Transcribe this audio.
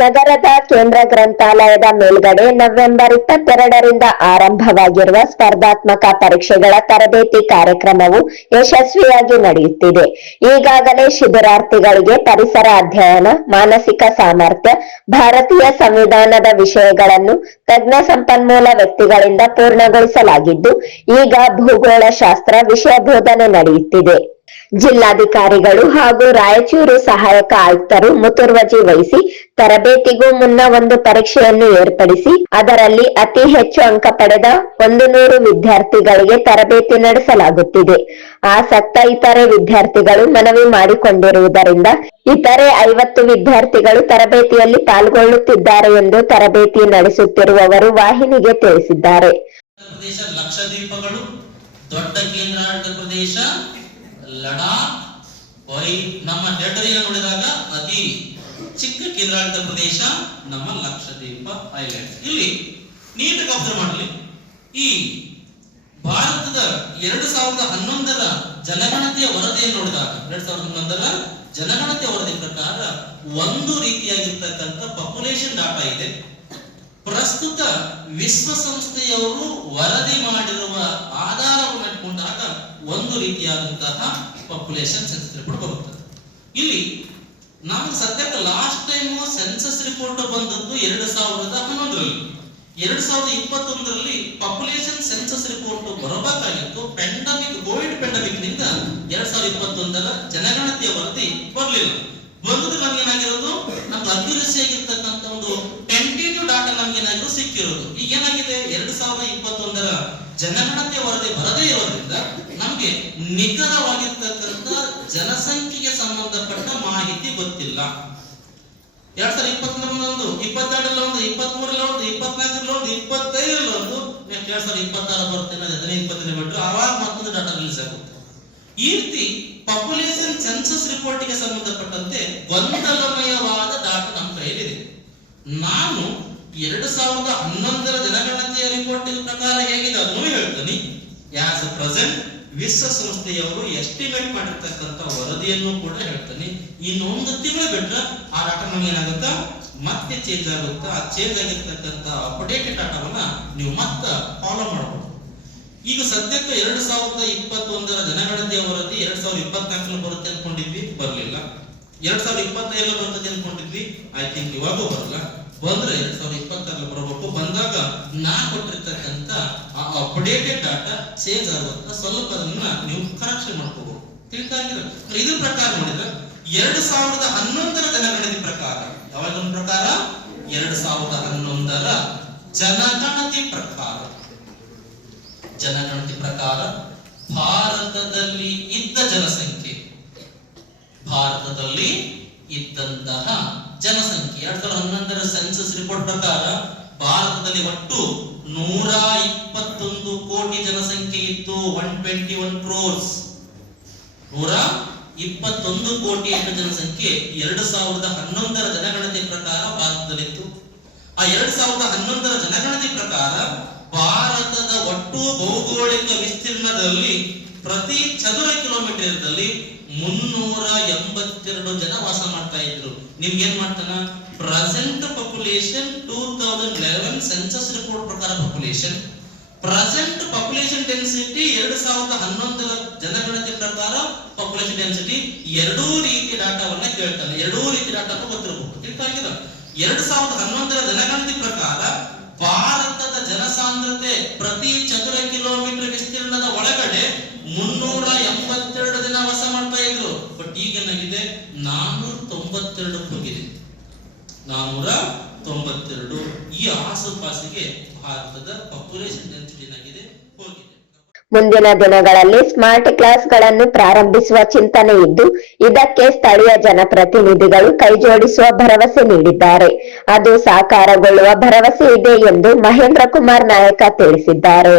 ನಗರದ ಕೇಂದ್ರ ಗ್ರಂಥಾಲಯದ ಮೇಲ್ಗಡೆ ನವೆಂಬರ್ 22ರಿಂದ ಆರಂಭವಾಗಿರುವ ಸ್ಪರ್ಧಾತ್ಮಕ ಪರೀಕ್ಷೆಗಳ ತರಬೇತಿ ಕಾರ್ಯಕ್ರಮವು ಯಶಸ್ವಿಯಾಗಿ ನಡೆಯುತ್ತಿದೆ. ಈಗಾಗಲೇ ಶಿಬಿರಾರ್ಥಿಗಳಿಗೆ ಪರಿಸರ ಅಧ್ಯಯನ, ಮಾನಸಿಕ ಸಾಮರ್ಥ್ಯ, ಭಾರತೀಯ ಸಂವಿಧಾನದ ವಿಷಯಗಳನ್ನು ತಜ್ಞ ಸಂಪನ್ಮೂಲ ವ್ಯಕ್ತಿಗಳಿಂದ ಪೂರ್ಣಗೊಳಿಸಲಾಗಿದ್ದು, ಈಗ ಭೂಗೋಳಶಾಸ್ತ್ರ ವಿಷಯ ಬೋಧನೆ ನಡೆಯುತ್ತಿದೆ. ಜಿಲ್ಲಾಧಿಕಾರಿಗಳು ಹಾಗೂ ರಾಯಚೂರು ಸಹಾಯಕ ಆಯುಕ್ತರು ಮುತುವರ್ಜಿ ವಹಿಸಿ ತರಬೇತಿಗೂ ಮುನ್ನ ಒಂದು ಪರೀಕ್ಷೆಯನ್ನು ಏರ್ಪಡಿಸಿ ಅದರಲ್ಲಿ ಅತಿ ಹೆಚ್ಚು ಅಂಕ ಪಡೆದ 100 ವಿದ್ಯಾರ್ಥಿಗಳಿಗೆ ತರಬೇತಿ ನಡೆಸಲಾಗುತ್ತಿದೆ. ಆಸಕ್ತ ಇತರೆ ವಿದ್ಯಾರ್ಥಿಗಳು ಮನವಿ ಮಾಡಿಕೊಂಡಿರುವುದರಿಂದ ಇತರೆ 50 ವಿದ್ಯಾರ್ಥಿಗಳು ತರಬೇತಿಯಲ್ಲಿ ಪಾಲ್ಗೊಳ್ಳುತ್ತಿದ್ದಾರೆ ಎಂದು ತರಬೇತಿ ನಡೆಸುತ್ತಿರುವವರು ವಾಹಿನಿಗೆ ತಿಳಿಸಿದ್ದಾರೆ. ಲಕ್ಷದ್ವೀಪಗಳು, ದೊಡ್ಡ ಕೇಂದ್ರಾಡಳಿತ ಪ್ರದೇಶ ಲಡಾಖ್, ನಮ್ಮ ಟೆರಿಟರಿಯನ್ನು ನೋಡಿದಾಗ ಅತಿ ಚಿಕ್ಕ ಕೇಂದ್ರಾಡಳಿತ ಪ್ರದೇಶ ನಮ್ಮ ಲಕ್ಷದ್ವೀಪ ಐಲ್ಯಾಂಡ್. ಇಲ್ಲಿ ನೀಟಾಗಿ ಅಬ್ಸರ್ವ್ ಮಾಡಲಿ, ಈ ಭಾರತದ 2011ರ ಜನಗಣತಿಯ ವರದಿಯನ್ನು ನೋಡಿದಾಗ 2011ರ ಜನಗಣತಿಯ ವರದಿ ಪ್ರಕಾರ ಒಂದು ರೀತಿಯಾಗಿರ್ತಕ್ಕಂಥ ಪಾಪ್ಯುಲೇಷನ್ ಡಾಟಾ ಇದೆ. ಪ್ರಸ್ತುತ ವಿಶ್ವಸಂಸ್ಥೆಯವರು ವರದಿ ಮಾಡಿರುವ ಆಧಾರವನ್ನು ಇಟ್ಕೊಂಡಾಗ ಒಂದು ರೀತಿಯಾದಂತಹ ಪಾಪ್ಯುಲೇಷನ್ ಸೆನ್ಸಸ್ ರಿಪೋರ್ಟ್ ಬರುತ್ತದೆ. ಇಲ್ಲಿ ನಮಗೆ ಸದ್ಯಕ್ಕೆ ಲಾಸ್ಟ್ ಟೈಮ್ ಸೆನ್ಸಸ್ ರಿಪೋರ್ಟ್ ಬಂದದ್ದು 2011ರಲ್ಲಿ. 2021ರಲ್ಲಿ ಪಾಪ್ಯುಲೇಷನ್ ಸೆನ್ಸಸ್ ರಿಪೋರ್ಟ್ ಬರಬೇಕಾಗಿತ್ತು. ಕೋವಿಡ್ ಪೆಂಡಮಿಕ್ ನಿಂದ 2021ರ ಜನಗಣತಿಯ ವರದಿ ಬರಲಿಲ್ಲ. ಬಂದದ್ದು ನಮ್ಗೇನಾಗಿರೋದು, ನಮ್ಗೆ ಅಕ್ಯುರಸಿ ಆಗಿರ್ತಕ್ಕಂಥ ಒಂದು ಟೆಂಟೇಟಿವ್ ಡಾಟಾ ನಮ್ಗೇನಾಗಿರೋ ಸಿಕ್ಕಿರೋದು. ಈಗ ಏನಾಗಿದೆ, 2021ರ ಜನಗಣತಿಯ ವರದಿ ಬರದೇ ಇರೋದ್ರಿಂದ ನಮ್ಗೆ ನಿಖರವಾಗಿರ್ತಕ್ಕಂಥ ಜನಸಂಖ್ಯೆಗೆ ಸಂಬಂಧಪಟ್ಟ ಮಾಹಿತಿ ಗೊತ್ತಿಲ್ಲ. 2021 22 23 24 25 ನೆಕ್ಸ್ಟ್ 2026 ಬರುತ್ತೆ, 2025 ಬಿಟ್ಟರೆ ಆವಾಗ ಮತ್ತೊಂದು ಡಾಟಾ ರಿಲೀಸ್ ಆಗುತ್ತೆ. ಈ ರೀತಿ ಪಾಪ್ಯುಲೇಷನ್ ಸೆನ್ಸಸ್ ರಿಪೋರ್ಟ್ ಗೆ ಸಂಬಂಧಪಟ್ಟಂತೆ ಗೊಂದಲಮಯವಾದ ಡಾಟಾ ನಮ್ಮ ಕೈಯಲ್ಲಿದೆ. ನಾನು 2011ರ ಜನಗಣತಿಯ ರಿಪೋರ್ಟ್ ಪ್ರಕಾರ ಹೇಗಿದೆ ಅದನ್ನು ಹೇಳ್ತೀನಿ. ಆಸ್ ಪ್ರೆಸೆಂಟ್ ವಿಶ್ವಸಂಸ್ಥೆಯವರು ಎಸ್ಟಿಮೇಟ್ ಮಾಡಿರ್ತಕ್ಕಂಥ ವರದಿಯನ್ನು ಕೂಡ ಹೇಳ್ತೀನಿ. ಇನ್ನೊಂದು ತಿಂಗಳು ಬಿಟ್ಟರೆ ಆ ಡಾಟಾ ನಮ್ಗೆ ಏನಾಗುತ್ತಾ ಮತ್ತೆ ಚೇಂಜ್ ಆಗುತ್ತಾ. ಆ ಚೇಂಜ್ ಆಗಿರ್ತಕ್ಕಂಥ ಅಪ್ಡೇಟೆಡ್ ಡಾಟಾವನ್ನ ನೀವು ಮತ್ತೆ ಫಾಲೋ ಮಾಡಬಹುದು. ಈಗ ಸದ್ಯಕ್ಕೆ 2021ರ ಜನಗಣತಿಯ ವರದಿ 2024 ಬರುತ್ತೆ ಅನ್ಕೊಂಡಿದ್ವಿ, ಬರಲಿಲ್ಲ. 2025 ಬರ್ತದೆ ಅನ್ಕೊಂಡಿದ್ವಿ, ಐ ಥಿಂಕ್ ಇವಾಗೂ ಬರಲ್ಲ. ಬಂದ್ರೆ 2026 ಬರಬೇಕು. ಬಂದಾಗ ನಾ ಕೊಟ್ಟಿರ್ತಕ್ಕಂಥ ಆ ಅಪ್ಡೇಟೆಡ್ ಡಾಟಾ ಚೇಂಜ್ ಆಗುತ್ತಾ ಸ್ವಲ್ಪ ಅದನ್ನ ನೀವು ಕರೆಕ್ಷನ್ ಮಾಡ್ಕೋಬಹುದು. ತಿಳಿತಾಗಿಲ್ಲ. ಇದ್ರ ಪ್ರಕಾರ ನೋಡಿದ್ರೆ 2011ರ ಜನಗಣತಿ ಪ್ರಕಾರ, ಯಾವಾಗ ಪ್ರಕಾರ 2011ರ ಜನಗಣತಿ ಪ್ರಕಾರ ಭಾರತದಲ್ಲಿ ಇದ್ದಂತಹ ಜನಸಂಖ್ಯೆ 2011ರ ಸೆನ್ಸಸ್ ರಿಪೋರ್ಟ್ ಪ್ರಕಾರ ಭಾರತದಲ್ಲಿ ಒಟ್ಟು 121 ಕೋಟಿ ಜನಸಂಖ್ಯೆ ಇತ್ತು. 121 crores 121 ಕೋಟಿ ಜನಸಂಖ್ಯೆ 2011ರ ಜನಗಣತಿ ಪ್ರಕಾರ ಭಾರತದಲ್ಲಿತ್ತು. ಆ 2011ರ ಜನಗಣತಿ ಪ್ರಕಾರ ಭಾರತದ ಒಟ್ಟು ಭೌಗೋಳಿಕ ವಿಸ್ತೀರ್ಣದಲ್ಲಿ ಪ್ರತಿ ಚದುರ ಕಿಲೋಮೀಟರ್ದಲ್ಲಿ 382 ಜನ ವಾಸ ಮಾಡ್ತಾ ಇದ್ರು. ನಿಮ್ಗೆ ಏನ್ ಮಾಡ್ತಾನ, ಪ್ರೆಸೆಂಟ್ ಪಾಪ್ಯುಲೇಷನ್ 2011 ಸೆನ್ಸಸ್ ರಿಪೋರ್ಟ್ ಪ್ರಕಾರ ಪಾಪ್ಯುಲೇಷನ್, ಪ್ರೆಸೆಂಟ್ ಪಾಪ್ಯುಲೇಷನ್ ಡೆನ್ಸಿಟಿ 2011ರ ಜನಗಣತಿ ಪ್ರಕಾರ ಪಾಪ್ಯುಲೇಷನ್ ಡೆನ್ಸಿಟಿ, ಎರಡೂ ರೀತಿ ಡಾಟಾವನ್ನ ಕೇಳ್ತಾನೆ. ಎರಡೂ ರೀತಿ ಡಾಟಾನು ಗೊತ್ತಿರಬಹುದು. ತಿಳಿತಾಗಿಲ್ಲ. 2011ರ ಜನಗಣತಿ ಪ್ರಕಾರ ಭಾರತದ ಜನಸಾಂದ್ರತೆ ಪ್ರತಿ ಚದುರ ಕಿಲೋಮೀಟರ್ ವಿಸ್ತೀರ್ಣದ ಒಳಗಡೆ 382 ಜನ ವಾಸ ಮಾಡ್ತಾ ಇದ್ರು. ಬಟ್ ಈಗ ಏನಾಗಿದೆ, 492 ಹೋಗಿದೆ. 492 ಈ ಆಸುಪಾಸಿಗೆ ಭಾರತದ ಪಾಪ್ಯುಲೇಷನ್ ಡೆನ್ಸಿಟಿ ಏನಾಗಿದೆ, ಹೋಗಿದೆ. ಮುಂದಿನ ದಿನಗಳಲ್ಲಿ ಸ್ಮಾರ್ಟ್ ಕ್ಲಾಸ್ಗಳನ್ನು ಪ್ರಾರಂಭಿಸುವ ಚಿಂತನೆ ಇದ್ದು, ಇದಕ್ಕೆ ಸ್ಥಳೀಯ ಜನಪ್ರತಿನಿಧಿಗಳು ಕೈಜೋಡಿಸುವ ಭರವಸೆ ನೀಡಿದ್ದಾರೆ. ಅದು ಸಾಕಾರಗೊಳ್ಳುವ ಭರವಸೆ ಇದೆ ಎಂದು ಮಹೇಂದ್ರ ಕುಮಾರ್ ನಾಯಕ ತಿಳಿಸಿದ್ದಾರೆ.